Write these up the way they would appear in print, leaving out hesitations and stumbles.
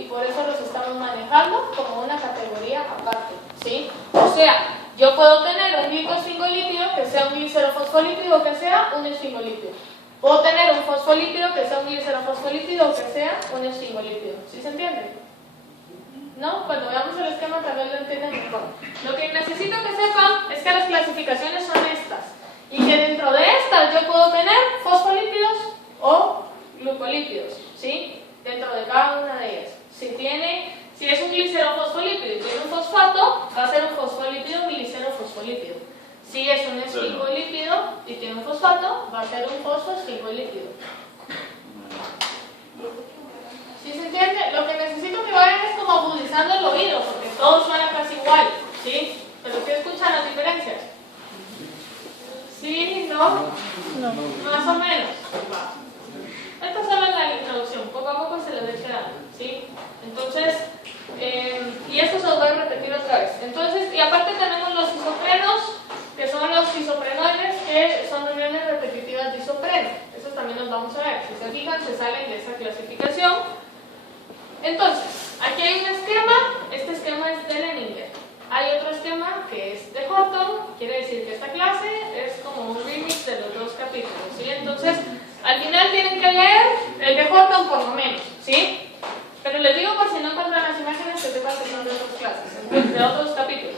y por eso los estamos manejando como una categoría aparte, ¿sí? O sea, yo puedo tener un glicosfingolípido que sea un glicerofosfolípido que sea un esfingolípido. Puedo tener un fosfolípido que sea un glicerofosfolípido que sea un esfingolípido. ¿Sí se entiende? ¿No? Cuando veamos el esquema tal vez lo entienden mejor. Lo que necesito que sepan es que las clasificaciones son estas. Y que dentro de estas yo puedo tener fosfolípidos o glucolípidos, ¿sí? Dentro de cada una de ellas. Si es un glicerofosfolípido y tiene un fosfato, va a ser un fosfolípido glicerofosfolípido. Si es un esfingolípido y tiene un fosfato, va a ser un fosfoesfingolípido. ¿Sí se entiende? Lo que necesito que vayan es como agudizando el oído, porque todo suena casi igual, ¿sí? Pero ¿sí escuchan las diferencias? ¿Sí? ¿No? No. Más o menos. Va. Esta solo es la introducción, poco a poco se les va quedando, ¿sí? Entonces, y esto se los voy a repetir otra vez. Entonces, y aparte tenemos los isoprenos, que son los isoprenoides, que son uniones repetitivas de isopreno. Esos también los vamos a ver. Si se fijan, se salen de esa clasificación. Entonces, aquí hay un esquema. Este esquema es de Leninger. Hay otro esquema que es de Horton. Quiere decir que esta clase es como un remix de los dos capítulos, ¿sí? Entonces, al final tienen que leer el de Horton por lo menos, ¿sí? Pero les digo por si no encuentran las imágenes que sepan que son de otras clases, de otros capítulos.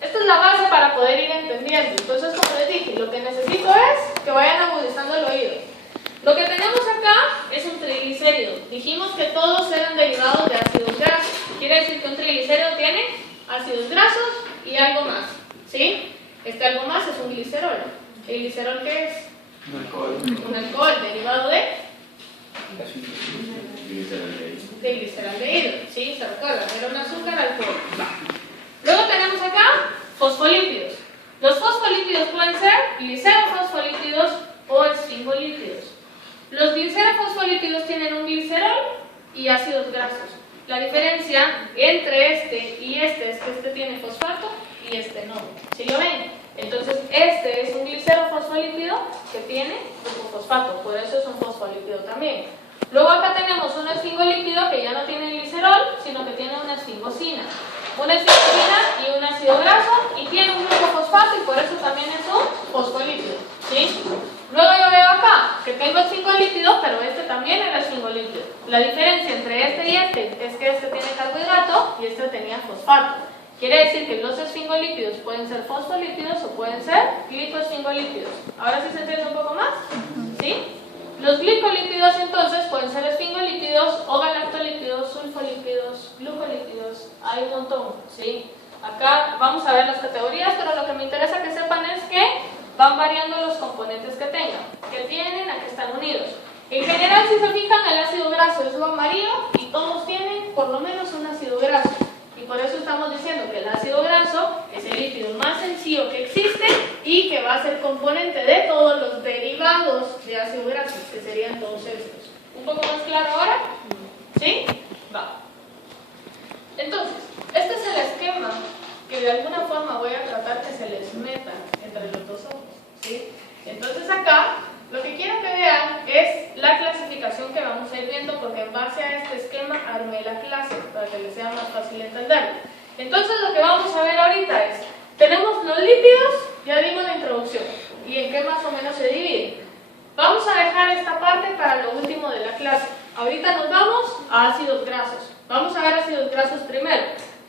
Esta es la base para poder ir entendiendo. Entonces, como les dije, lo que necesito es que vayan agudizando el oído. Lo que tenemos acá es un triglicérido. Dijimos que todos eran derivados de ácidos grasos. Quiere decir que un triglicérido tiene ácidos grasos y algo más, ¿sí? Este algo más es un glicerol. ¿El glicerol qué es? Un alcohol. Un alcohol derivado de gliceraldehído, ¿sí? ¿Se recuerdan? Era un azúcar alcohol. Luego tenemos acá fosfolípidos. Los fosfolípidos pueden ser glicerofosfolípidos o esfingolípidos. Los glicerofosfolípidos tienen un glicerol y ácidos grasos. La diferencia entre este y este es que este tiene fosfato y este no. ¿Sí lo ven? Entonces este es un glicerofosfolípido que tiene fosfato, por eso es un fosfolípido también. Luego acá tenemos un esfingolípido que ya no tiene glicerol, sino que tiene una esfingosina. Una esfingosina y un ácido graso y tiene un grupo fosfato y por eso también es un fosfolípido, ¿sí? Luego yo veo acá que tengo esfingolípido, pero este también era esfingolípido. La diferencia entre este y este es que este tiene carbohidrato y este tenía fosfato. Quiere decir que los esfingolípidos pueden ser fosfolípidos o pueden ser glicoesfingolípidos. ¿Ahora sí se entiende un poco más? ¿Sí? Los glicolípidos entonces pueden ser esfingolípidos o galactolípidos, sulfolípidos, glucolípidos, hay un montón, ¿sí? Acá vamos a ver las categorías, pero lo que me interesa que sepan es que van variando los componentes que tengan, que tienen, a que están unidos. En general, si se fijan, el ácido graso es lo amarillo y todos tienen por lo menos un ácido graso. Y por eso estamos diciendo que el ácido graso es el lípido más sencillo que existe y que va a ser componente de todos los derivados de ácido graso, que serían todos estos. ¿Un poco más claro ahora? ¿Sí? Va. Entonces, este es el esquema que de alguna forma voy a tratar que se les meta entre los dos ojos, ¿sí? Entonces acá, lo que quiero que vean es la clasificación que vamos a ir viendo, porque en base a este esquema armé la clase para que les sea más fácil entenderlo. Entonces lo que vamos a ver ahorita es, tenemos los lípidos, ya dimos la introducción, y en qué más o menos se dividen. Vamos a dejar esta parte para lo último de la clase. Ahorita nos vamos a ácidos grasos. Vamos a ver ácidos grasos primero.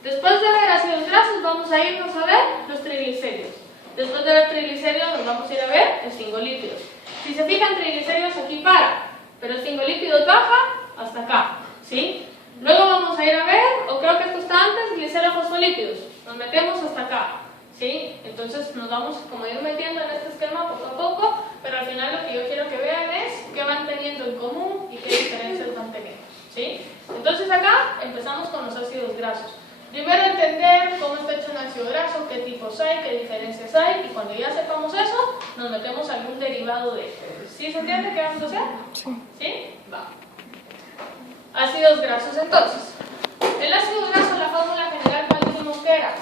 Después de ver ácidos grasos, vamos a irnos a ver los triglicéridos. Después de ver triglicéridos, nos vamos a ir a ver esfingolípidos. Si se fijan, triglicéridos aquí para, pero esfingolípidos baja hasta acá, ¿sí? Luego vamos a ir a ver, o creo que esto está antes, glicerofosfolípidos. Nos metemos hasta acá, ¿sí? Entonces nos vamos como ir metiendo en este esquema poco a poco, pero al final lo que yo quiero que vean es qué van teniendo en común y qué diferencias van teniendo, ¿sí? Entonces acá empezamos con los ácidos grasos. Primero entender cómo está hecho un ácido graso, qué tipos hay, qué diferencias hay, y cuando ya sepamos eso, nos metemos a algún derivado de este. ¿Sí se entiende qué vamos a hacer? ¿Sí? Va. Ácidos grasos entonces. El ácido graso, la fórmula general, ¿cuál dijimos que era?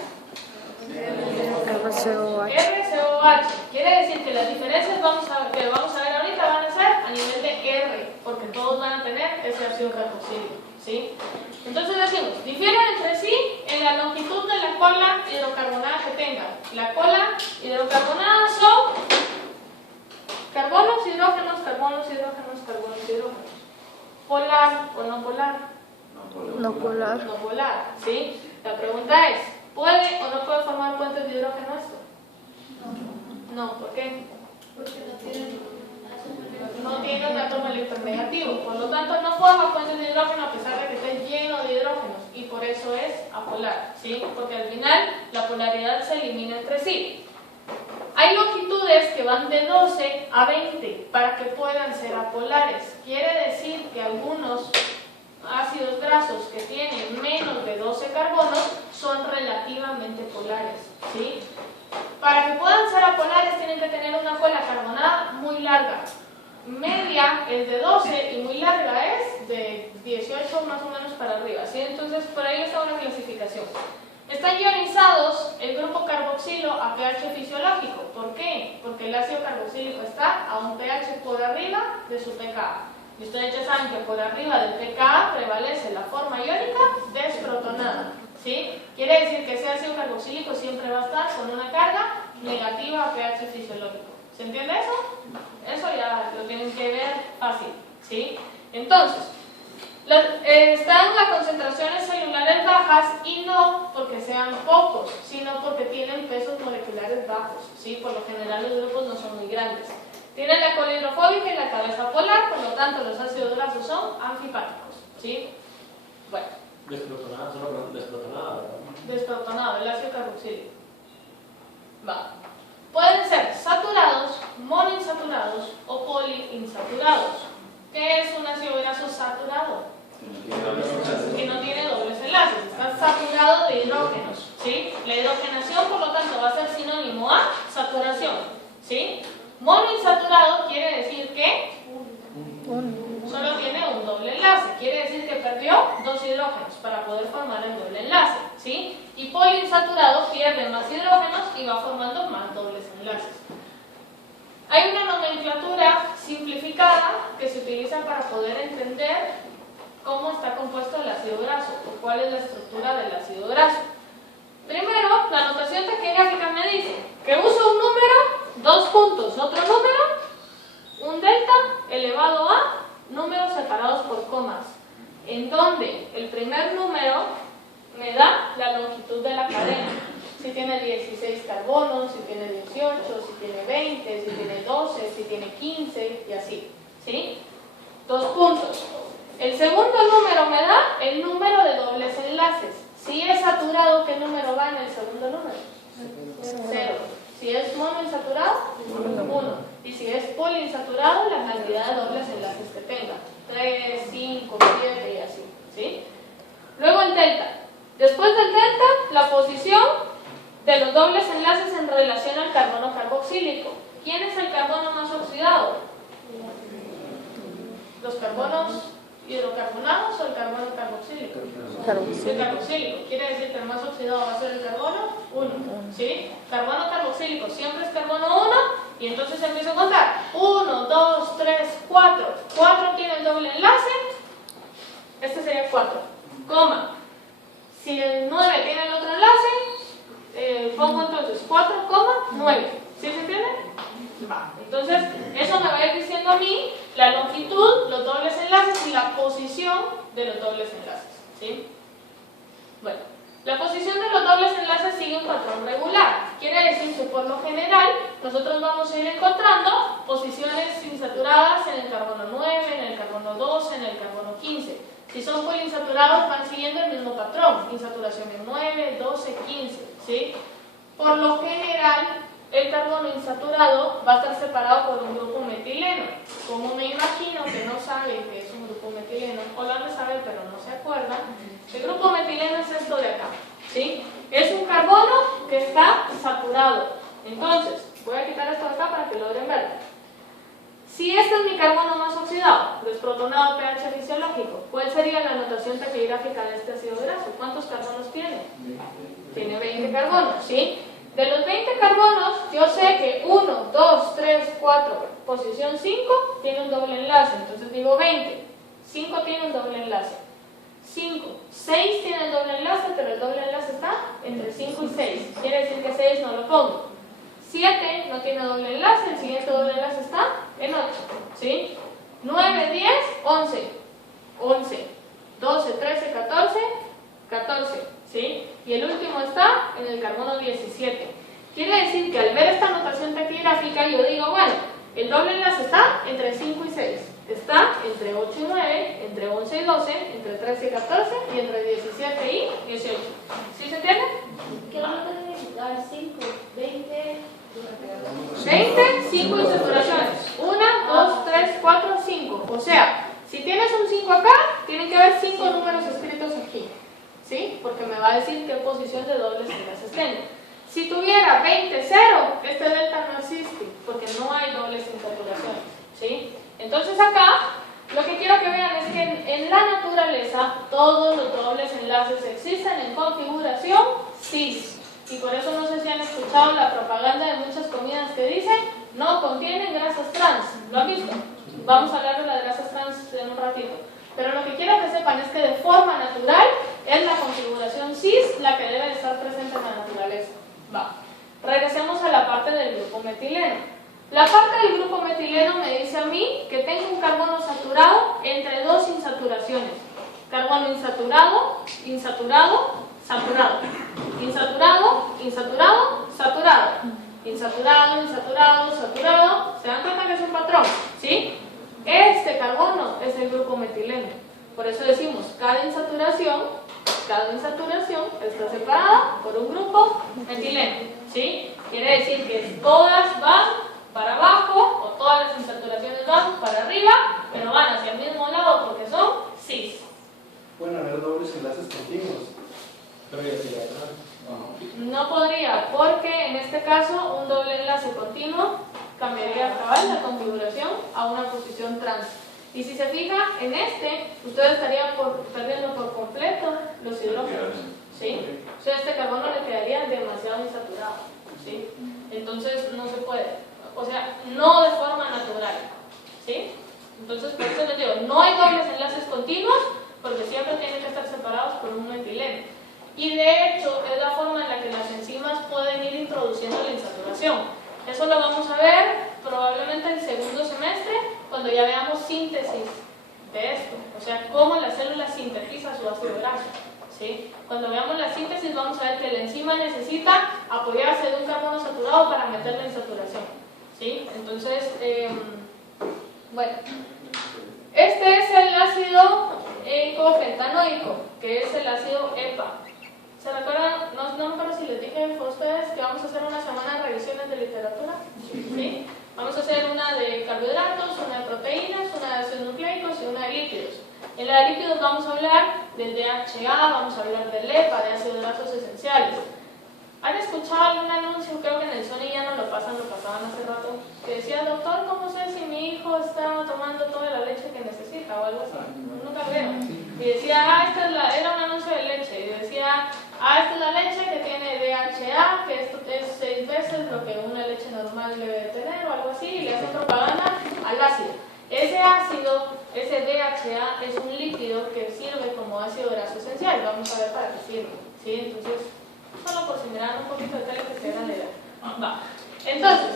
RCOH. RCOH. Quiere decir que las diferencias que vamos a ver ahorita van a ser a nivel de R, porque todos van a tener ese ácido carboxílico, ¿sí? Entonces decimos, difieren entre sí en la longitud de la cola hidrocarbonada que tengan. La cola hidrocarbonada son carbonos, hidrógenos, carbonos, hidrógenos, carbonos, hidrógenos. ¿Polar o no polar? No polar. No polar, ¿sí? La pregunta es, ¿puede o no puede formar puentes de hidrógeno esto? No, ¿por qué? Porque No tiene un átomo electronegativo, por lo tanto no forma puentes de hidrógeno a pesar de que esté lleno de hidrógenos, y por eso es apolar, ¿sí? Porque al final la polaridad se elimina entre sí. Hay longitudes que van de 12 a 20 para que puedan ser apolares. Quiere decir que algunos ácidos grasos que tienen menos de 12 carbonos son relativamente polares, ¿sí? Para que puedan ser apolares tienen que tener una cola carbonada muy larga. Media es de 12 y muy larga es de 18 más o menos para arriba, ¿sí? Entonces por ahí está una clasificación. Están ionizados el grupo carboxilo a pH fisiológico. ¿Por qué? Porque el ácido carboxílico está a un pH por arriba de su pKa. Y ustedes ya saben que por arriba del pKa prevalece la forma iónica desprotonada, ¿sí? Quiere decir que ese ácido carboxílico siempre va a estar con una carga negativa a pH fisiológico. ¿Se entiende eso? Eso ya lo tienen que ver fácil, ¿sí? Entonces, están las concentraciones celulares bajas y no porque sean pocos, sino porque tienen pesos moleculares bajos, ¿sí? Por lo general los grupos no son muy grandes. Tienen la cola hidrofóbica y la cabeza polar, por lo tanto los ácidos grasos son anfipáticos, ¿sí? Bueno. Desprotonada, solo desprotonada, ¿verdad? Desprotonado, el ácido carboxílico. Va. Pueden ser saturados, monoinsaturados o poliinsaturados. ¿Qué es un ácido graso saturado? Que no tiene dobles enlaces, está saturado de hidrógenos, ¿sí? La hidrogenación, por lo tanto, va a ser sinónimo a saturación, ¿sí? Monoinsaturado quiere decir que solo tiene un doble enlace, quiere decir que perdió dos hidrógenos para poder formar el doble enlace, ¿sí? Y poliinsaturado pierde más hidrógenos y va formando más dobles enlaces. Hay una nomenclatura simplificada que se utiliza para poder entender cómo está compuesto el ácido graso o cuál es la estructura del ácido graso. Primero, la notación taquigráfica me dice que uso un número, dos puntos, otro número, un delta elevado a números separados por comas, en donde el primer número me da la longitud de la cadena. Si tiene 16 carbonos, si tiene 18, si tiene 20, si tiene 12, si tiene 15 y así, ¿sí? Dos puntos. El segundo número me da el número de dobles enlaces. Si es saturado, ¿qué número va en el segundo número? 0. Si es monoinsaturado, 1. Y si es poliinsaturado, la cantidad de dobles enlaces que tenga. 3, 5, 7 y así, ¿sí? Luego el delta. Después del delta, la posición de los dobles enlaces en relación al carbono carboxílico. ¿Quién es el carbono más oxidado? ¿Los carbonos hidrocarbonados o el carbono carboxílico? El carboxílico. Quiere decir que el más oxidado va a ser el carbono 1. ¿Sí? Carbono carboxílico siempre es carbono 1 y entonces empiezo a contar. 1, 2, 3, 4. 4 tiene el doble enlace. Este sería 4. Coma. Si el 9 tiene el otro enlace, pongo entonces 4,9. ¿Sí se entiende? Va. Entonces, eso me va a ir diciendo a mí la longitud, los dobles enlaces y la posición de los dobles enlaces, ¿sí? Bueno, la posición de los dobles enlaces sigue un patrón regular. Quiere decir que por lo general nosotros vamos a ir encontrando posiciones insaturadas en el carbono 9, en el carbono 12, en el carbono 15. Si son poliinsaturados van siguiendo el mismo patrón, insaturación en 9, 12, 15, ¿sí? Por lo general, el carbono insaturado va a estar separado por un grupo metileno. Como me imagino que no saben que es un grupo metileno, o lo han de saber pero no se acuerdan, el grupo metileno es esto de acá, ¿sí? Es un carbono que está saturado. Entonces, voy a quitar esto de acá para que logren verlo. Si este es mi carbono más oxidado, desprotonado pH fisiológico, ¿cuál sería la notación taquigráfica de este ácido graso? ¿Cuántos carbonos tiene? Tiene 20 carbonos, ¿sí? De los 20 carbonos, yo sé que 1, 2, 3, 4, posición 5 tiene un doble enlace. Entonces digo 20. 5 tiene un doble enlace. 5. 6 tiene el doble enlace, pero el doble enlace está entre 5 y 6. Quiere decir que 6 no lo pongo. 7 no tiene doble enlace, el siguiente doble enlace está en 8. ¿Sí? 9, 10, 11. 11. 12, 13, 14, 14. ¿Sí? Y el último está en el carbono 17. Quiere decir que al ver esta notación taquigráfica yo digo, bueno, el doble enlace está entre 5 y 6. Está entre 8 y 9, entre 11 y 12, entre 13 y 14 y entre 17 y 18. ¿Sí se entiende? ¿Qué vamos a necesitar? 5, 20, 20, 5 insaturaciones. 1, 2, 3, 4, 5. O sea, si tienes un 5 acá, tienen que haber 5 números escritos aquí. ¿Sí? Porque me va a decir qué posición de dobles enlaces tengo. Si tuviera 20, 0, este delta no existe, porque no hay dobles insaturaciones. ¿Sí? Entonces acá, lo que quiero que vean es que en la naturaleza todos los dobles enlaces existen en configuración cis. Y por eso no sé si han escuchado la propaganda de muchas comidas que dicen no contienen grasas trans. ¿Lo han visto? Vamos a hablar de las grasas trans en un ratito. Pero lo que quiero que sepan es que de forma natural es la configuración cis la que debe estar presente en la naturaleza. Va. Regresemos a la parte del grupo metileno. La parte del grupo metileno me dice a mí que tengo un carbono saturado entre dos insaturaciones. Carbono insaturado, insaturado, saturado. Insaturado, insaturado, saturado. Insaturado, insaturado, saturado. ¿Se dan cuenta que es un patrón? ¿Sí? Este carbono es el grupo metileno. Por eso decimos, cada insaturación está separada por un grupo metileno. ¿Sí? Quiere decir que todas van para abajo, o todas las insaturaciones van para arriba, pero van hacia el mismo lado porque son cis. Pueden haber dobles enlaces continuos. Pero ya sería acá. No podría, porque en este caso un doble enlace continuo cambiaría cabal la configuración a una posición trans. Y si se fija, en este, ustedes estarían perdiendo por completo los hidrógenos. ¿Sí? O sea, este carbono le quedaría demasiado insaturado. ¿Sí? Entonces no se puede. O sea, no de forma natural. ¿Sí? Entonces, por eso les digo, no hay dobles enlaces continuos porque siempre tienen que estar separados por un metileno. Y de hecho, es la forma en la que las enzimas pueden ir introduciendo la insaturación. Eso lo vamos a ver probablemente el segundo semestre, cuando ya veamos síntesis de esto. O sea, cómo la célula sintetiza su ácido graso. ¿Sí? Cuando veamos la síntesis vamos a ver que la enzima necesita apoyarse de un carbono saturado para meter la insaturación. ¿Sí? Entonces, bueno, este es el ácido eicopentanoico, que es el ácido EPA. ¿Se recuerdan? No me acuerdo si les dije a ustedes que vamos a hacer una semana de revisiones de literatura. ¿Sí? Vamos a hacer una de carbohidratos, una de proteínas, una de ácidos nucleicos y una de lípidos. En la de lípidos vamos a hablar del DHA, vamos a hablar del EPA, de ácidos grasos esenciales. ¿Han escuchado algún anuncio? Creo que en el Sony ya no lo pasaban hace rato, que decía, doctor, ¿cómo sé si mi hijo está tomando toda la leche que necesita o algo así? Nunca lo vieron. Y decía, era un anuncio de leche, y decía, esta es la leche que tiene DHA, que esto es 6 veces lo que una leche normal debe tener o algo así, y le hacen propaganda al ácido. Ese ácido, ese DHA, es un líquido que sirve como ácido graso esencial. Vamos a ver para qué sirve. ¿Sí? Entonces, solo por si me dan un poquito de tele que se hagan la idea. Va. Entonces,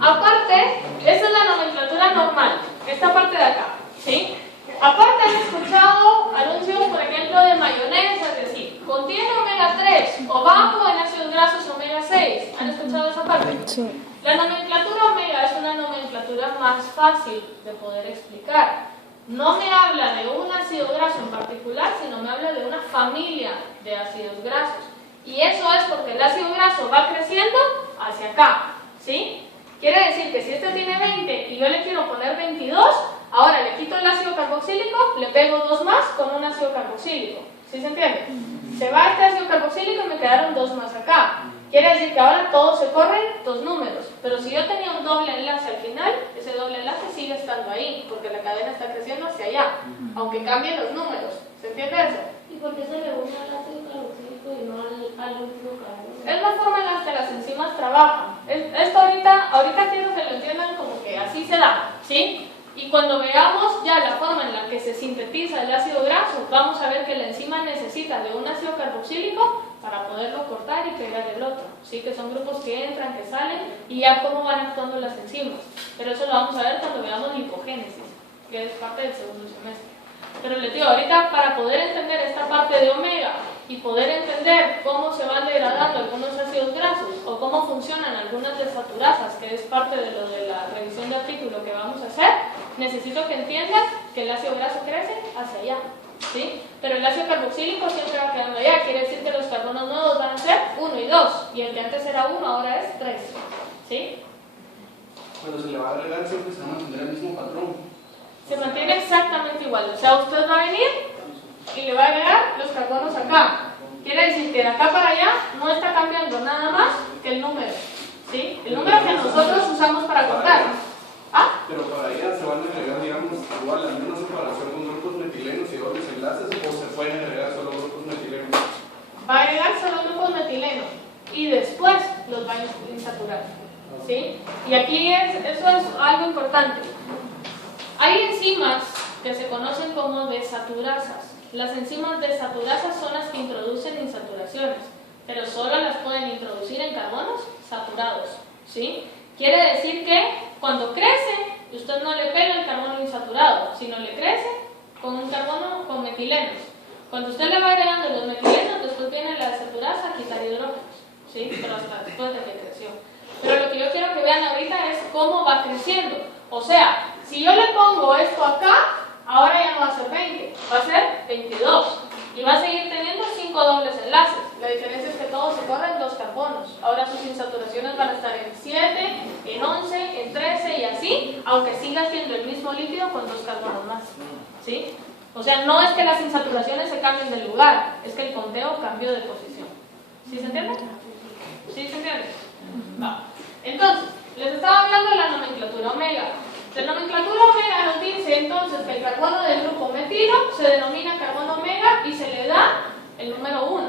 aparte, esa es la nomenclatura normal, esta parte de acá. ¿Sí? Aparte, han escuchado anuncios, por ejemplo, de mayonesa, es decir, contiene omega 3 o bajo en ácidos grasos omega 6. ¿Han escuchado esa parte? Sí. La nomenclatura omega es una nomenclatura más fácil de poder explicar. No me habla de un ácido graso en particular, sino me habla de una familia de ácidos grasos. Y eso es porque el ácido graso va creciendo hacia acá. ¿Sí? Quiere decir que si este tiene 20 y yo le quiero poner 22, ahora le quito el ácido carboxílico, le pego 2 más con un ácido carboxílico. ¿Sí se entiende? Se va este ácido carboxílico y me quedaron 2 más acá. Quiere decir que ahora todos se corren 2 números. Pero si yo tenía un doble enlace al final, ese doble enlace sigue estando ahí, porque la cadena está creciendo hacia allá, aunque cambien los números. ¿Se entiende eso? ¿Y por qué se le une al ácido carboxílico y no al último carbono. Es la forma en la que las enzimas trabajan. Esto ahorita quiero que lo entiendan como que así se da, ¿sí? Y cuando veamos ya la forma en la que se sintetiza el ácido graso, vamos a ver que la enzima necesita de un ácido carboxílico para poderlo cortar y pegar el otro, ¿sí? Que son grupos que entran, que salen, y ya cómo van actuando las enzimas. Pero eso lo vamos a ver cuando veamos lipogénesis, que es parte del segundo semestre. Pero les digo, ahorita para poder entender esta parte de omega y poder entender cómo se van degradando algunos ácidos grasos o cómo funcionan algunas desaturasas, que es parte de lo de la revisión de artículo que vamos a hacer, necesito que entiendan que el ácido graso crece hacia allá, ¿sí? Pero el ácido carboxílico siempre va quedando allá, quiere decir que los carbonos nuevos van a ser 1 y 2, y el que antes era 1 ahora es 3, ¿sí? Cuando se le va a agregar siempre se va a mantener el mismo patrón. Se mantiene exactamente igual, o sea, usted va a venir y le va a agregar los carbonos acá. Quiere decir que de acá para allá no está cambiando nada más que el número, ¿sí? El número que nosotros usamos para contar. ¿Ah? Pero para allá se van a agregar, digamos, igual la misma separación con grupos metilenos y dobles enlaces, o se pueden agregar solo grupos metilenos. Va a agregar solo grupos metilenos y después los va a insaturar, ¿sí? Y aquí eso es algo importante. Hay enzimas que se conocen como desaturasas. Las enzimas desaturasas son las que introducen insaturaciones, pero solo las pueden introducir en carbonos saturados, ¿sí? Quiere decir que cuando crece, usted no le pega el carbono insaturado, sino le crece con un carbono con metilenos. Cuando usted le va agregando los metilenos, después viene la desaturasa a quitar hidrógenos, ¿sí? Pero hasta después de que creció. Pero lo que yo quiero que vean ahorita es cómo va creciendo. O sea, si yo le pongo esto acá, ahora ya no va a ser 20, va a ser 22. Y va a seguir teniendo 5 dobles enlaces. La diferencia es que todos se corren 2 carbonos. Ahora sus insaturaciones van a estar en 7, en 11, en 13 y así, aunque siga siendo el mismo líquido con 2 carbonos más, ¿sí? O sea, no es que las insaturaciones se cambien de lugar, es que el conteo cambió de posición. ¿Sí se entiende? ¿Sí se entiende? Va. Entonces, les estaba hablando de la nomenclatura omega. La nomenclatura omega nos dice entonces que el carbono del grupo metilo se denomina carbono omega y se le da el número 1.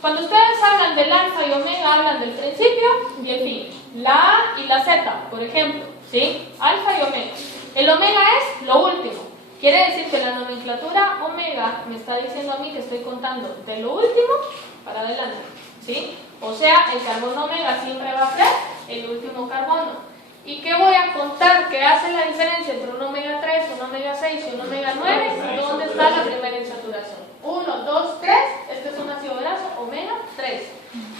Cuando ustedes hablan del alfa y omega, hablan del principio y el fin. La A y la Z, por ejemplo, ¿sí? Alfa y omega. El omega es lo último. Quiere decir que la nomenclatura omega me está diciendo a mí que estoy contando de lo último para adelante, ¿sí? O sea, el carbono omega siempre va a ser el último carbono. ¿Y qué voy a contar? ¿Qué hace la diferencia entre un omega 3, un omega 6 y un omega 9? ¿Dónde está la primera insaturación? 1, 2, 3, este es un ácido graso, omega 3.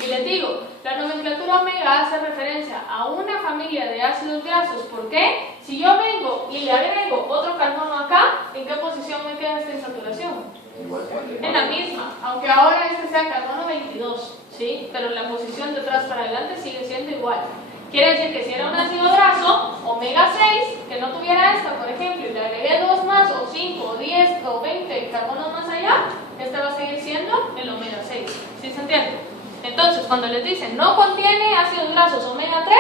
Y les digo, la nomenclatura omega hace referencia a una familia de ácidos grasos. ¿Por qué? Si yo vengo y le agrego otro carbono acá, ¿en qué posición me queda esta insaturación? En la misma, aunque ahora este sea carbono 22, ¿sí? Pero la posición de atrás para adelante sigue siendo igual. Quiere decir que si era un ácido graso, omega 6, que no tuviera esta, por ejemplo, y le agregué 2 más, o 5, o 10, o 20 carbonos más allá, este va a seguir siendo el omega 6. ¿Sí se entiende? Entonces, cuando les dicen no contiene ácidos grasos omega 3,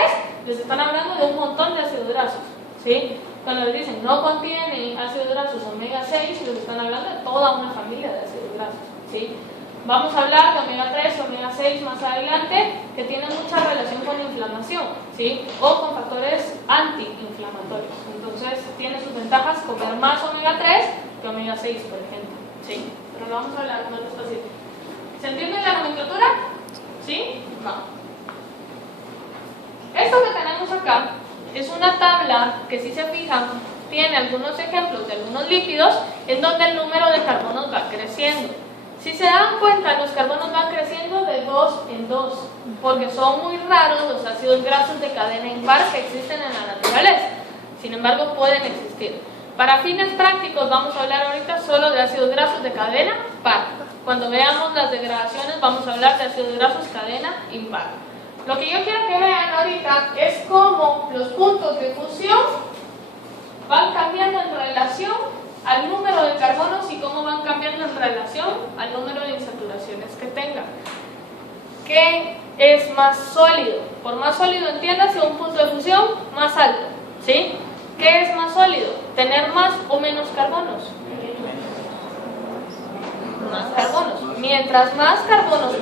les están hablando de un montón de ácidos grasos, ¿sí? Cuando les dicen no contiene ácidos grasos omega 6, les están hablando de toda una familia de ácidos grasos, ¿sí? Vamos a hablar de omega 3, omega 6 más adelante, que tienen mucha relación con la inflamación, ¿sí? O con factores antiinflamatorios. Entonces, tiene sus ventajas comer más omega 3 que omega 6, por ejemplo, ¿sí? Pero lo vamos a hablar más despacio. ¿Se entiende la nomenclatura? ¿Sí? Vamos. Esto que tenemos acá es una tabla que, si se fijan, tiene algunos ejemplos de algunos lípidos en donde el número de carbonos va creciendo. Si se dan cuenta, los carbonos van creciendo de 2 en 2, porque son muy raros los ácidos grasos de cadena impar que existen en la naturaleza. Sin embargo, pueden existir. Para fines prácticos vamos a hablar ahorita solo de ácidos grasos de cadena par. Cuando veamos las degradaciones vamos a hablar de ácidos grasos cadena impar. Lo que yo quiero que vean ahorita es cómo los puntos de fusión van cambiando en relación al número de carbonos y cómo van cambiando en relación al número de insaturaciones que tengan. ¿Qué es más sólido? Por más sólido entiéndase un punto de fusión más alto, ¿sí? ¿Qué es más sólido? ¿Tener más o menos carbonos? Más carbonos. Mientras más carbonos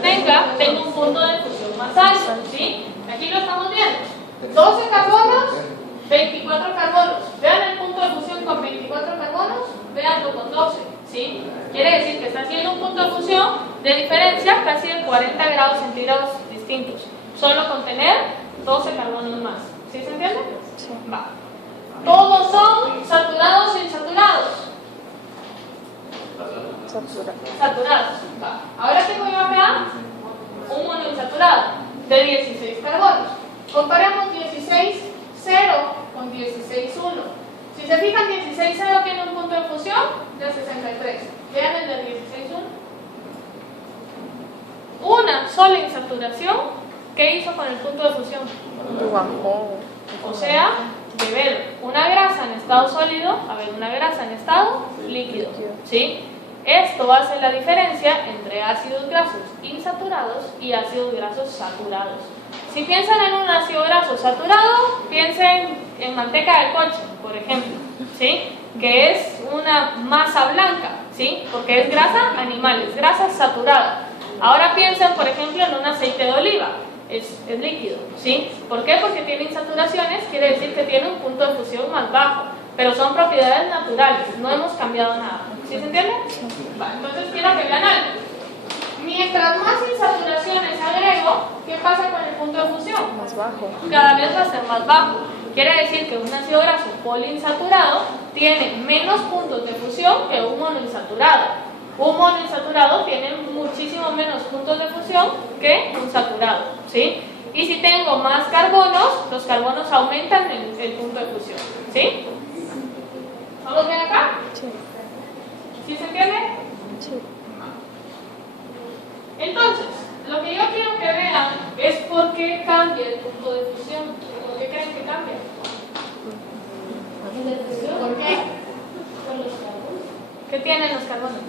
tengo un punto de fusión más alto, ¿sí? Aquí lo estamos viendo. 12 carbonos, 24 carbonos. Vean el punto de fusión con 24 carbonos, veanlo con 12, ¿sí? Quiere decir que está haciendo un punto de fusión de diferencia casi de 40 grados centígrados distintos, solo con tener 12 carbonos más. ¿Sí se entiende? Sí. Va. Todos son saturados o insaturados. Saturados. Va. Ahora tengo yo acá un monoinsaturado de 16 carbonos. Comparemos 16,0 con 16,1. Si se fijan, 16,0 tiene un punto de fusión de 63. Vean el de 16,1. Una sola insaturación, ¿qué hizo con el punto de fusión? Lo bajó. O sea, de ver una grasa en estado sólido a ver una grasa en estado líquido, ¿sí? Esto hace la diferencia entre ácidos grasos insaturados y ácidos grasos saturados. Si piensan en un ácido graso saturado, piensen en manteca de coche, por ejemplo, ¿sí? Que es una masa blanca, ¿sí? Porque es grasa animal, es grasa saturada. Ahora piensen, por ejemplo, en un aceite de oliva. Es líquido, ¿sí? ¿Por qué? Porque tiene insaturaciones, quiere decir que tiene un punto de fusión más bajo, pero son propiedades naturales, no hemos cambiado nada. ¿Sí se entiende? Vale, entonces quiero que vean algo. Mientras más insaturaciones agrego, ¿qué pasa con el punto de fusión? Más bajo. Cada vez va a ser más bajo. Quiere decir que un ácido graso poliinsaturado tiene menos puntos de fusión que un monoinsaturado. Un monoinsaturado tiene muchísimo menos puntos de fusión que un saturado, ¿sí? Y si tengo más carbonos, los carbonos aumentan el punto de fusión, ¿sí? ¿Vamos bien acá? Sí. ¿Sí se entiende? Sí. Entonces, lo que yo quiero que vean es por qué cambia el punto de fusión. ¿Por qué creen que cambia? ¿Por qué? Con los carbonos. ¿Qué tienen los carbonos?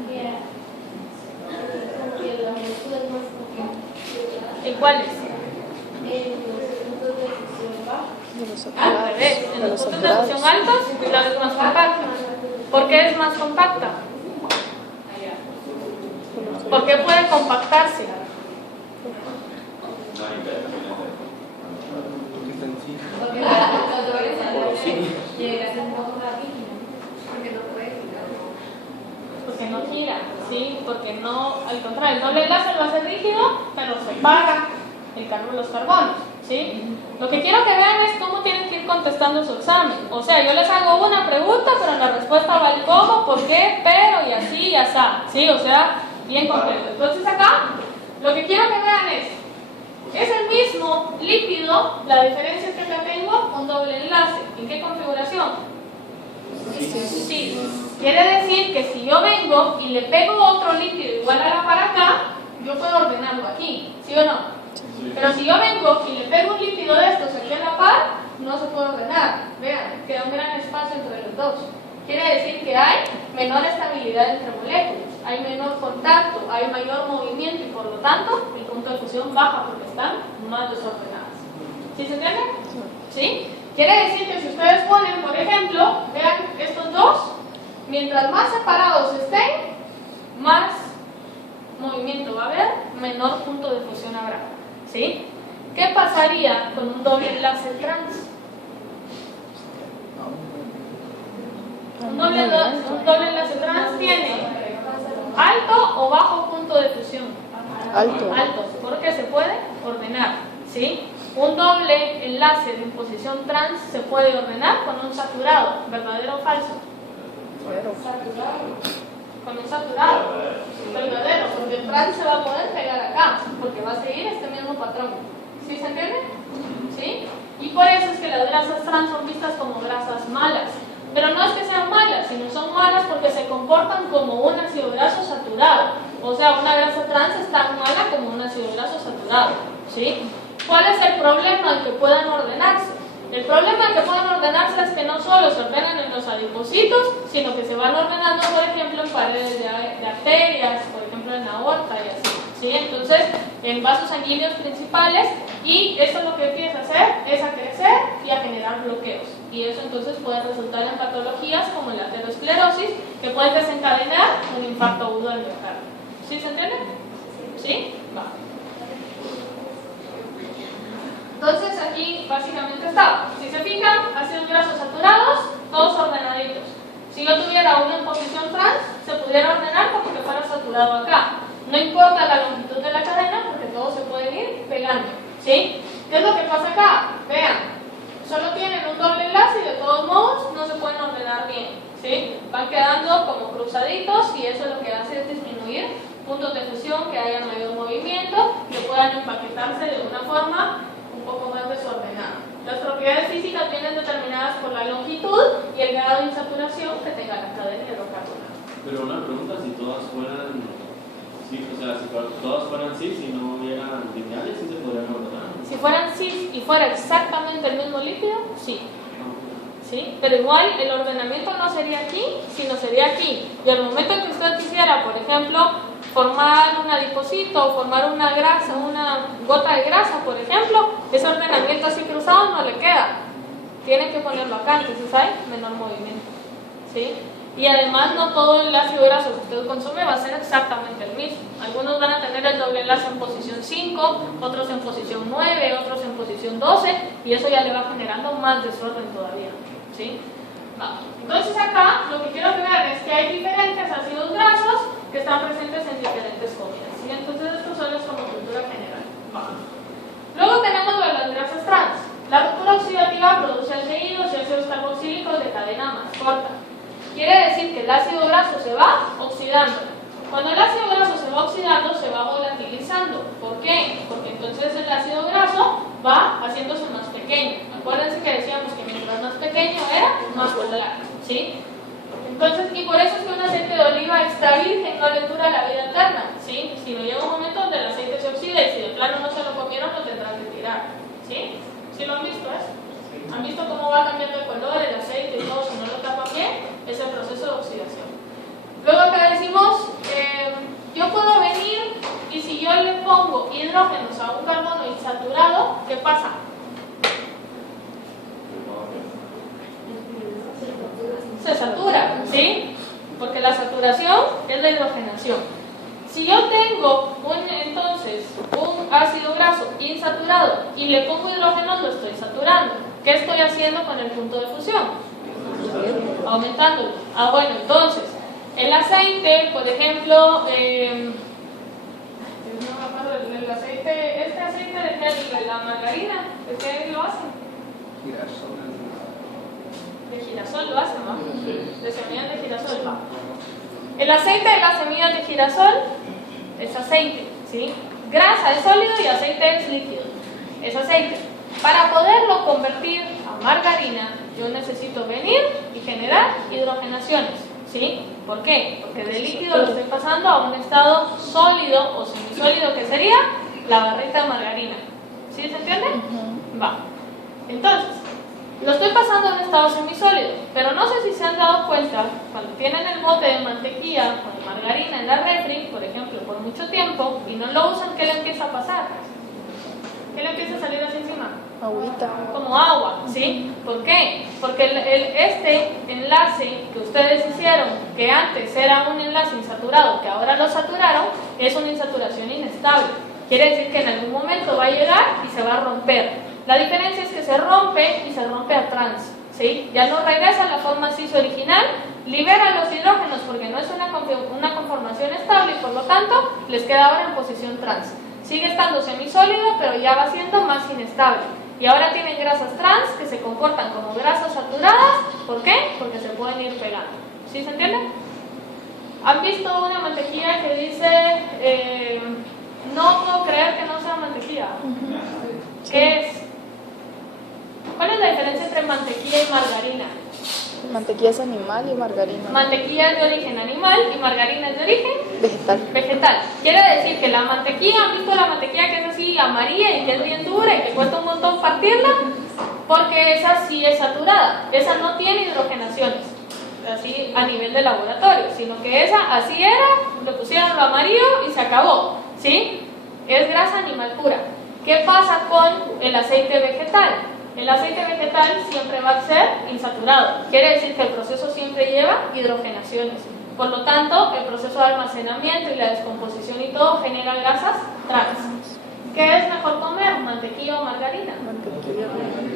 Porque la molécula es más compacta. ¿Y cuáles? En los puntos de fusión baja. De los Al saturados. revés, en De los los puntos de fusión saturados. altos, la es más compacta. ¿Por qué es más compacta? ¿Por qué puede compactarse? Porque los dolores llega a ser un poco rápido. Porque no puede girar. Porque no gira, ¿sí? Porque no, al contrario, el doble enlace lo hace rígido, pero separa los carbonos, ¿sí? Lo que quiero que vean es cómo tienen que ir contestando su examen. O sea, yo les hago una pregunta, pero la respuesta va el cómo, por qué, pero y así y asá, ¿sí? O sea, bien completo. Entonces acá, lo que quiero que vean es el mismo líquido, la diferencia es que acá tengo un doble enlace. ¿En qué configuración? Sí. Quiere decir que si yo vengo y le pego otro líquido igual a la para acá, yo puedo ordenarlo aquí, ¿sí o no? Pero si yo vengo y le pego un líquido de estos aquí a la par, no se puede ordenar. Vean, queda un gran espacio entre los dos. Quiere decir que hay menor estabilidad entre moléculas, hay menor contacto, hay mayor movimiento y por lo tanto el punto de fusión baja porque están más desordenadas. ¿Sí se entiende? ¿Sí? Quiere decir que si ustedes ponen, por ejemplo, vean estos dos, mientras más separados estén, más movimiento va a haber, menor punto de fusión habrá. ¿Sí? ¿Qué pasaría con un doble enlace trans? Un doble enlace trans tiene alto o bajo punto de fusión. Alto. Alto, porque se puede ordenar, ¿sí? Un doble enlace de posición trans se puede ordenar con un saturado, ¿verdadero o falso? Con un saturado, verdadero, porque el trans se va a poder pegar acá, porque va a seguir este mismo patrón. ¿Sí se entiende? ¿Sí? Y por eso es que las grasas trans son vistas como grasas malas. Pero no es que sean malas, sino son malas porque se comportan como un ácido graso saturado. O sea, una grasa trans es tan mala como un ácido graso saturado, ¿sí? ¿Cuál es el problema de que puedan ordenarse? El problema de que puedan ordenarse es que no solo se ordenan en los adipocitos, sino que se van ordenando, por ejemplo, en paredes de arterias, por ejemplo, en la aorta y así, ¿sí? Entonces, en vasos sanguíneos principales, y eso lo que empieza a hacer es a crecer y a generar bloqueos. Y eso entonces puede resultar en patologías como la aterosclerosis, que puede desencadenar un infarto agudo del miocardio. ¿Sí se entiende? ¿Sí? Va. Entonces aquí básicamente está. Si se fijan, ácidos grasos saturados, todos ordenaditos. Si yo tuviera uno en posición trans, se pudiera ordenar como que fuera saturado acá. No importa la longitud de la cadena porque todos se pueden ir pegando. ¿Sí? ¿Qué es lo que pasa acá? Vean, solo tienen un doble enlace y de todos modos no se pueden ordenar bien. ¿Sí? Van quedando como cruzaditos y eso lo que hace es disminuir puntos de fusión, que haya mayor movimiento, que puedan empaquetarse de una forma un poco más desordenada. Las propiedades físicas vienen determinadas por la longitud y el grado de insaturación que tenga la cadena hidrocarburar. Pero una pregunta, si todas fueran, sí, o sea, si todas fueran cis y no hubieran lineales, ¿sí se podrían ordenar? Si fueran cis y fuera exactamente el mismo líquido, sí. ¿Sí? Pero igual el ordenamiento no sería aquí, sino sería aquí. Y al momento en que usted quisiera, por ejemplo, formar un adipocito o formar una grasa, una gota de grasa, por ejemplo, ese ordenamiento así cruzado no le queda. Tienen que ponerlo acá, entonces hay menor movimiento. ¿Sí? Y además no todo el ácido graso que usted consume va a ser exactamente el mismo. Algunos van a tener el doble enlace en posición 5, otros en posición 9, otros en posición 12, y eso ya le va generando más desorden todavía. ¿Sí? Entonces acá lo que quiero que vean es que hay diferentes ácidos grasos que están presentes en diferentes comidas. ¿Sí? Entonces esto solo es como cultura general. Luego tenemos lo de las grasas trans. La ruptura oxidativa produce aldehídos y ácidos carboxílicos de cadena más corta. Quiere decir que el ácido graso se va oxidando. Cuando el ácido graso se va oxidando, se va volatilizando. ¿Por qué? Porque entonces el ácido graso va haciéndose más pequeño. Acuérdense que decíamos que mientras más pequeño era, más polar. ¿Sí? Entonces, y por eso es que un aceite de oliva extra virgen no le dura la vida eterna. ¿Sí? Si no llega un momento donde el aceite se oxida y si de plano no se lo comieron, lo tendrán que tirar. ¿Sí? ¿Sí lo han visto eso? ¿Han visto cómo va cambiando el color, el aceite y todo si no lo tapan bien? Es el proceso de oxidación. Luego acá decimos, yo puedo venir y si yo le pongo hidrógenos a un carbono insaturado, ¿qué pasa? Se satura, ¿sí? Porque la saturación es la hidrogenación. Si yo tengo entonces un ácido graso insaturado y le pongo hidrógenos, lo estoy saturando. ¿Qué estoy haciendo con el punto de fusión? Aumentándolo. Bueno, entonces, el aceite, por ejemplo, no me acuerdo, el aceite, este aceite de qué, la margarina, ¿de qué lo hacen? Girasol. De girasol lo hacen, ¿no? De semillas de girasol. El aceite de las semillas de girasol es aceite, ¿sí? Grasa es sólido y aceite es líquido. Es aceite. Para poderlo convertir a margarina, yo necesito venir y generar hidrogenaciones, ¿sí? ¿Por qué? Porque de líquido lo estoy pasando a un estado sólido o semisólido, que sería la barrita de margarina. ¿Sí se entiende? Va. Entonces, lo estoy pasando a un estado semisólido, pero no sé si se han dado cuenta, cuando tienen el bote de mantequilla o de margarina en la refri, por ejemplo, por mucho tiempo, y no lo usan, ¿qué le empieza a pasar? ¿Qué le empieza a salir así encima? Agüita. Como agua, ¿sí? ¿Por qué? Porque este enlace que ustedes hicieron, que antes era un enlace insaturado, que ahora lo saturaron, es una insaturación inestable. Quiere decir que en algún momento va a llegar y se va a romper. La diferencia es que se rompe y se rompe a trans, ¿sí? Ya no regresa a la forma cis original, libera los hidrógenos porque no es una conformación estable y por lo tanto les queda ahora en posición trans. Sigue estando semisólido, pero ya va siendo más inestable. Y ahora tienen grasas trans que se comportan como grasas saturadas. ¿Por qué? Porque se pueden ir pegando. ¿Sí se entiende? ¿Han visto una mantequilla que dice no puedo creer que no sea mantequilla? ¿Qué es? ¿Cuál es la diferencia entre mantequilla y margarina? Mantequilla es animal y margarina Mantequilla es de origen animal y margarina es de origen vegetal. Quiere decir que la mantequilla, ¿han visto la mantequilla que es así amarilla y que es bien dura y que cuesta un montón partirla? Porque esa sí es saturada, esa no tiene hidrogenaciones, así a nivel de laboratorio, sino que esa así era, le pusieron lo amarillo y se acabó, ¿sí? Es grasa animal pura. ¿Qué pasa con el aceite vegetal? El aceite vegetal siempre va a ser insaturado. Quiere decir que el proceso siempre lleva hidrogenaciones. Por lo tanto, el proceso de almacenamiento y la descomposición y todo generan grasas trans. ¿Qué es mejor comer? ¿Mantequilla o margarina? Mantequilla.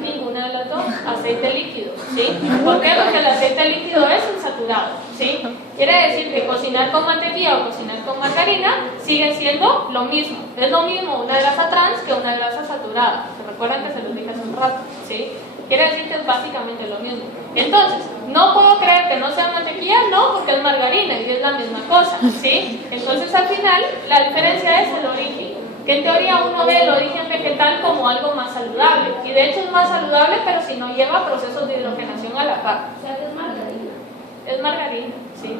Ninguna de las dos. Aceite líquido, ¿sí? ¿Por qué? Porque el aceite líquido es insaturado, ¿sí? Quiere decir que cocinar con mantequilla o cocinar con margarina sigue siendo lo mismo. Es lo mismo una grasa trans que una grasa saturada. ¿Se recuerdan que se los dije hace un rato? ¿Sí? Quiere decir que es básicamente lo mismo. Entonces, no puedo creer que no sea mantequilla, no, porque es margarina y es la misma cosa, ¿sí? Entonces, al final, la diferencia es el origen. Que en teoría uno ve el origen vegetal como algo más saludable. Y de hecho es más saludable, pero si no lleva procesos de hidrogenación a la par. O sea, que es margarina. Es margarina, sí.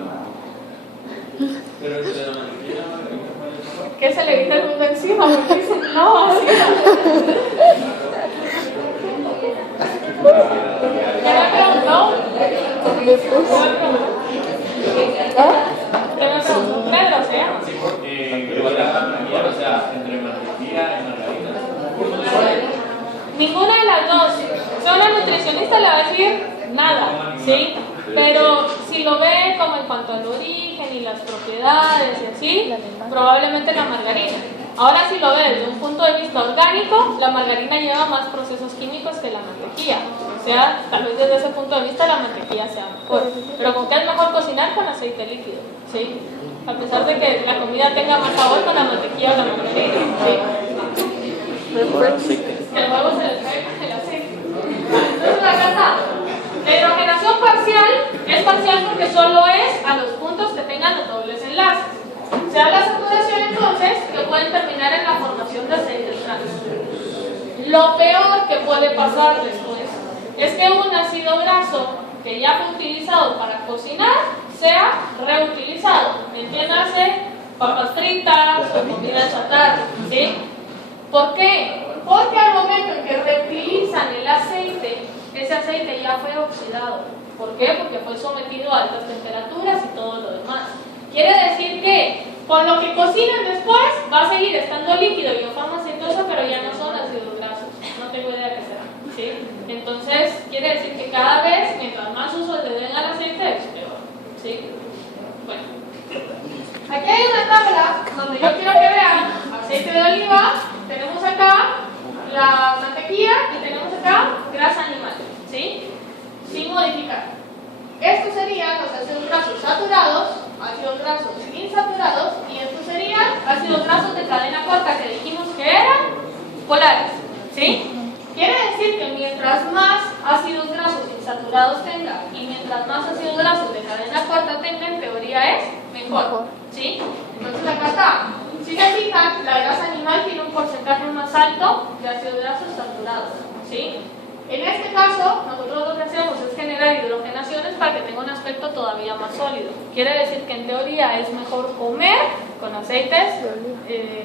Pero entre la mantequilla y la margarina, ¿cuál es mejor? Que se le quita el mundo encima, porque dicen, no, así ¿Ya me preguntó? ¿Me puso? ¿Qué me preguntó? Pedro, ¿sí? Igual la mantequilla, o sea, entre mantequilla y margarina. Ninguna de las dos. O sea, una nutricionista le va a decir nada, ¿sí? Pero si lo ve como en cuanto al origen y las propiedades y así, probablemente la margarina. Ahora si lo ve desde un punto de vista orgánico, la margarina lleva más procesos químicos que la mantequilla. O sea, tal vez desde ese punto de vista la mantequilla sea mejor. Pero ¿con qué es mejor cocinar? Con aceite líquido, ¿sí? A pesar de que la comida tenga más sabor con la mantequilla o la margarina, ¿sí? El huevo se le trae con el aceite. Entonces acá está. La hidrogenación parcial es parcial porque solo es a los puntos que tengan los dobles enlaces. Se da la saturación entonces que pueden terminar en la formación de aceites trans. Lo peor que puede pasar después es que un ácido graso que ya fue utilizado para cocinar sea reutilizado. Entiéndase, papas fritas o comida chatarra, ¿sí? ¿Por qué? Porque al momento en que reutilizan el aceite, ese aceite ya fue oxidado. ¿Por qué? Porque fue sometido a altas temperaturas y todo lo demás. Quiere decir que con lo que cocinan después va a seguir estando líquido y en forma aceitosa, pero ya no son ácidos grasos. No tengo idea de qué será, ¿sí? Entonces, quiere decir que cada vez, mientras más uso le den al aceite, es peor, ¿sí? Bueno. Aquí hay una tabla donde yo quiero que vean aceite de oliva, tenemos acá la mantequilla y tenemos acá grasa animal, ¿sí? Sin modificar. Estos serían los ácidos grasos saturados, ácidos grasos insaturados, y estos serían ácidos grasos de cadena corta que dijimos que eran polares, ¿sí? Quiere decir que mientras más ácidos grasos insaturados tenga y mientras más ácidos grasos de cadena corta tenga, en teoría es mejor, ¿sí? Entonces acá está. Si se fijan, la grasa animal tiene un porcentaje más alto de ácidos grasos saturados, ¿sí? En este caso, nosotros lo que hacemos es generar hidrogenaciones para que tenga un aspecto todavía más sólido. Quiere decir que en teoría es mejor comer con aceites,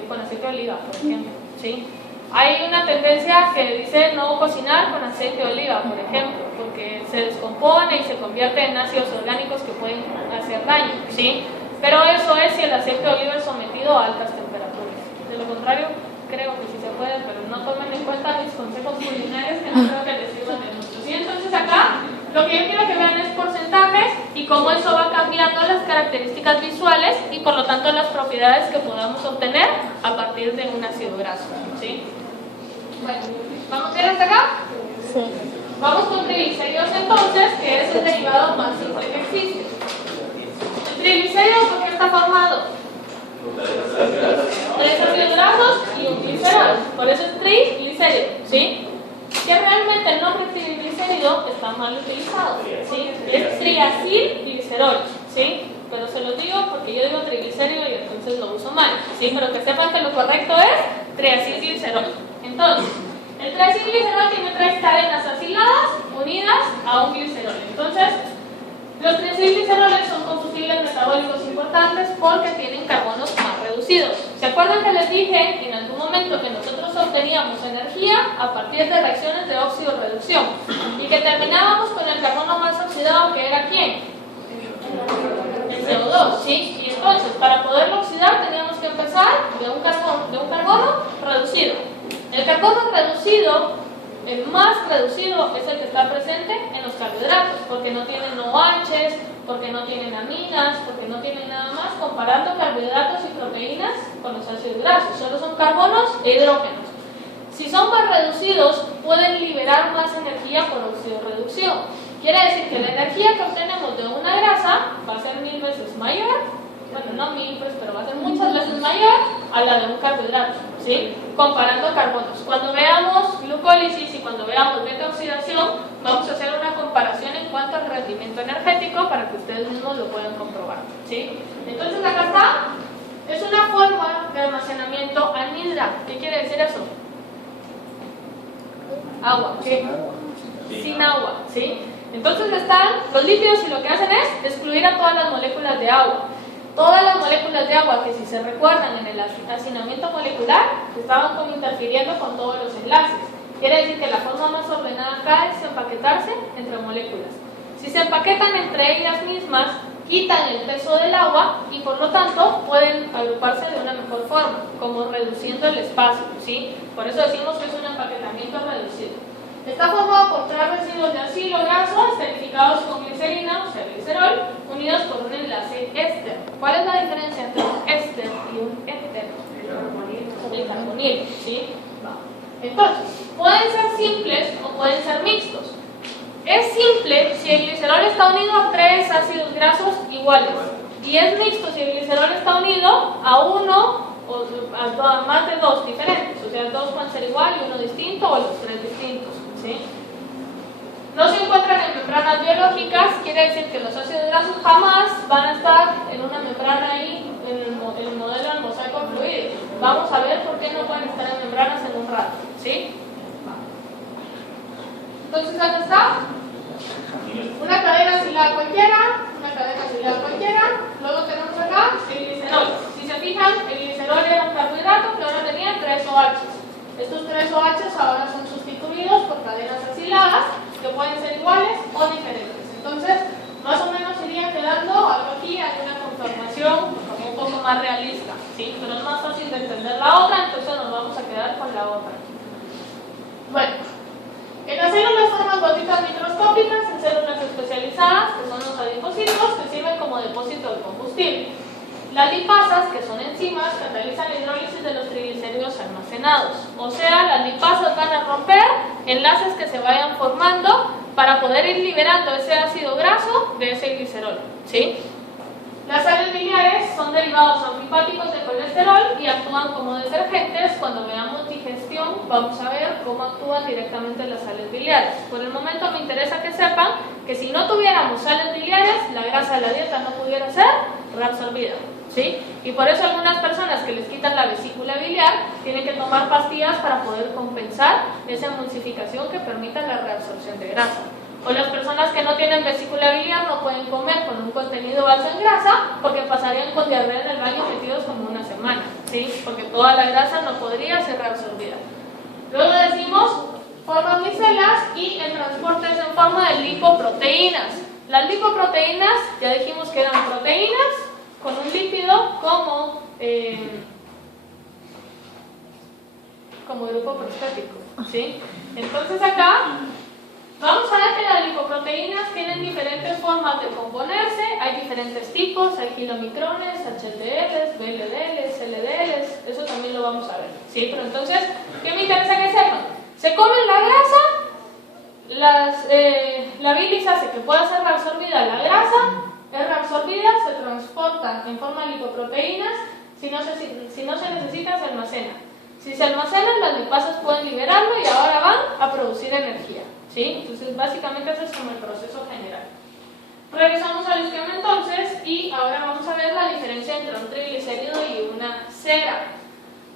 con aceite de oliva, por ejemplo, ¿sí? Hay una tendencia que dice no cocinar con aceite de oliva, por ejemplo, porque se descompone y se convierte en ácidos orgánicos que pueden hacer daño, ¿sí? Pero eso es si el aceite de oliva es sometido a altas temperaturas. De lo contrario, creo que sí se puede, pero no tomen en cuenta mis consejos culinarios que no creo que les sirvan de mucho. ¿Sí? Entonces acá, lo que yo quiero que vean es porcentajes y cómo eso va cambiando las características visuales y por lo tanto las propiedades que podamos obtener a partir de un ácido graso, ¿sí? Bueno, ¿vamos bien hasta acá? Sí. Vamos con triglicéridos entonces, que es el derivado más simple que existe. El triglicérido, ¿por qué está formado? 3 ácidos grasos y un glicerol, por eso es triglicérido, ¿sí? Que realmente el nombre triglicérido está mal utilizado, ¿sí? Es triacilglicerol, ¿sí? Pero se los digo porque yo digo triglicérido y entonces lo uso mal, ¿sí? Pero que sepan que lo correcto es triacilglicerol. Entonces, el triacilglicerol tiene 3 cadenas aciladas unidas a un glicerol. Entonces, los triacilgliceroles son combustibles metabólicos importantes porque tienen carbonos más reducidos. ¿Se acuerdan que les dije en algún momento que nosotros obteníamos energía a partir de reacciones de óxido-reducción y que terminábamos con el carbono más oxidado, que era ¿quién? El CO2, ¿sí? Y entonces, para poderlo oxidar teníamos que empezar de un carbono reducido. El carbono reducido el más reducido es el que está presente en los carbohidratos, porque no tienen OHs, porque no tienen aminas, porque no tienen nada más, comparando carbohidratos y proteínas con los ácidos grasos. Solo son carbonos e hidrógenos. Si son más reducidos, pueden liberar más energía por oxidorreducción. Quiere decir que la energía que obtenemos de una grasa va a ser 1000 veces mayor, bueno, no 1000, pero va a ser muchas veces mayor a la de un carbohidrato, ¿sí? Comparando carbonos. Cuando veamos glucólisis y cuando veamos beta-oxidación, vamos a hacer una comparación en cuanto al rendimiento energético para que ustedes mismos lo puedan comprobar, ¿sí? Entonces acá está, es una forma de almacenamiento anhidra. ¿Qué quiere decir eso? Agua, ¿sí? Sin agua, ¿sí? Entonces están los lípidos y lo que hacen es excluir a todas las moléculas de agua. Todas las moléculas de agua que, si se recuerdan en el hacinamiento molecular, estaban como interfiriendo con todos los enlaces. Quiere decir que la forma más ordenada acá es empaquetarse entre moléculas. Si se empaquetan entre ellas mismas, quitan el peso del agua y por lo tanto pueden agruparse de una mejor forma, como reduciendo el espacio, ¿sí? Por eso decimos que es un empaquetamiento reducido. Está formado por 3 residuos de acilo graso esterificados con glicerina, o sea, glicerol, unidos por un enlace éster. ¿Cuál es la diferencia entre un éster y un éter? El carbonilo, ¿sí? Entonces, pueden ser simples o pueden ser mixtos. Es simple si el glicerol está unido a 3 ácidos grasos iguales. Y es mixto si el glicerol está unido a uno o a más de 2 diferentes. O sea, 2 pueden ser igual y uno distinto o los 3 distintos, ¿sí? No se encuentran en membranas biológicas, quiere decir que los ácidos grasos jamás van a estar en una membrana ahí, en el modelo del mosaico fluido. Vamos a ver por qué no pueden estar en membranas en un rato, ¿sí? Entonces acá está una cadena asilada cualquiera, una cadena asilada cualquiera. Luego tenemos acá el glicerol. Si se fijan, el glicerol era un carbohidrato que ahora tenía 3 OHs. Estos 3 OHs ahora son sustituidos por cadenas asiladas que pueden ser iguales o diferentes. Entonces, más o menos iría quedando algo aquí, hay una conformación como un poco más realista, ¿sí? Pero es más fácil de entender la otra, entonces nos vamos a quedar con la otra. Bueno, en las células forman gotitas microscópicas en células especializadas, que son los adipocitos, que sirven como depósito de combustible. Las lipasas, que son enzimas, catalizan la hidrólisis de los triglicéridos almacenados. O sea, las lipasas van a romper enlaces que se vayan formando para poder ir liberando ese ácido graso de ese glicerol, ¿sí? Las sales biliares son derivados anfipáticos de colesterol y actúan como detergentes. Cuando veamos digestión, vamos a ver cómo actúan directamente las sales biliares. Por el momento me interesa que sepan que si no tuviéramos sales biliares, la grasa de la dieta no pudiera ser reabsorbida, ¿sí? Y por eso algunas personas que les quitan la vesícula biliar tienen que tomar pastillas para poder compensar esa emulsificación que permita la reabsorción de grasa. O las personas que no tienen vesícula biliar no pueden comer con un contenido alto en grasa porque pasarían con diarrea en el baño metidos como una semana, ¿sí? Porque toda la grasa no podría ser reabsorbida. Luego decimos, forman micelas y el transporte es en forma de lipoproteínas. Las lipoproteínas, ya dijimos que eran proteínas con un lípido como grupo prostático, ¿sí? Entonces acá vamos a ver que las lipoproteínas tienen diferentes formas de componerse, hay diferentes tipos, hay kilomicrones, HDLs, VLDLs, LDLs, eso también lo vamos a ver, ¿sí? Pero entonces, ¿qué me interesa que sepan? Se comen la grasa, la bilis hace que pueda ser reabsorbida la grasa, es reabsorbida, se transporta en forma de lipoproteínas, si no se necesita se almacena. Si se almacenan, las lipasas pueden liberarlo y ahora van a producir energía, ¿sí? Entonces, básicamente ese es como el proceso general. Regresamos al esquema entonces y ahora vamos a ver la diferencia entre un triglicérido y una cera.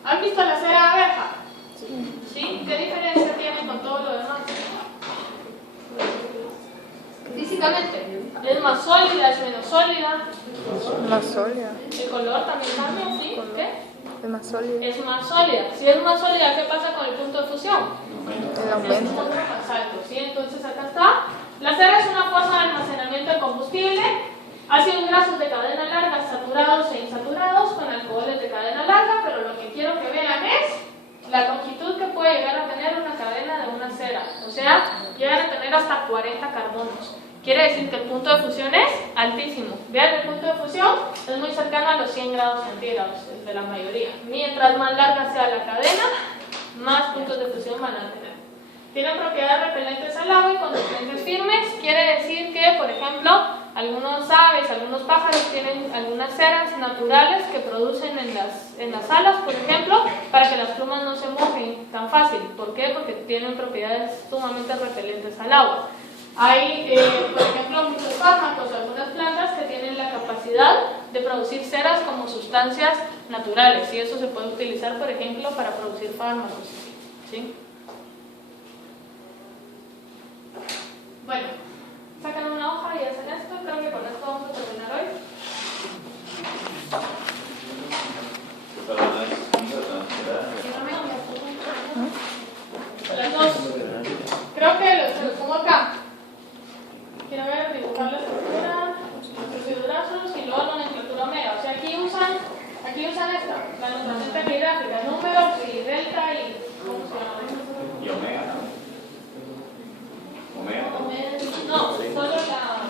¿Han visto la cera de abeja? ¿Sí? ¿Qué diferencia tiene con todo lo demás? Físicamente, ¿es más sólida, es menos sólida? Más sólida. ¿El color también cambia? ¿Sí? ¿Qué? Es más sólida. Es más sólida. Si es más sólida, ¿qué pasa con el punto de fusión? El aumento. Es mucho más alto, ¿sí? Entonces acá está. La cera es una forma de almacenamiento de combustible. Ácidos grasos de cadena larga, saturados e insaturados, con alcoholes de cadena larga, pero lo que quiero que vean es la longitud que puede llegar a tener una cadena de una una cera. O sea, llegan a tener hasta 40 carbonos. Quiere decir que el punto de fusión es altísimo. Vean, el punto de fusión es muy cercano a los 100 grados centígrados, el de la mayoría. Mientras más larga sea la cadena, más puntos de fusión van a tener. Tienen propiedades repelentes al agua y conducentes firmes. Quiere decir que, por ejemplo, algunos aves, algunos pájaros tienen algunas ceras naturales que producen en las alas, por ejemplo, para que las plumas no se mojen tan fácil. ¿Por qué? Porque tienen propiedades sumamente repelentes al agua. Hay, por ejemplo, muchos fármacos, algunas plantas que tienen la capacidad de producir ceras como sustancias naturales, y eso se puede utilizar, por ejemplo, para producir fármacos. ¿Sí? Bueno, sacan una hoja y hacen esto. Creo que con esto vamos a terminar hoy. Las dos. Creo que se los pongo acá. Quiero ver, dibujar la estructura, los hidrazos y luego la nomenclatura omega. O sea, aquí usan esta, la notación taquigráfica, números y delta y ¿cómo se llama? ¿Y omega? ¿Omega? No, solo la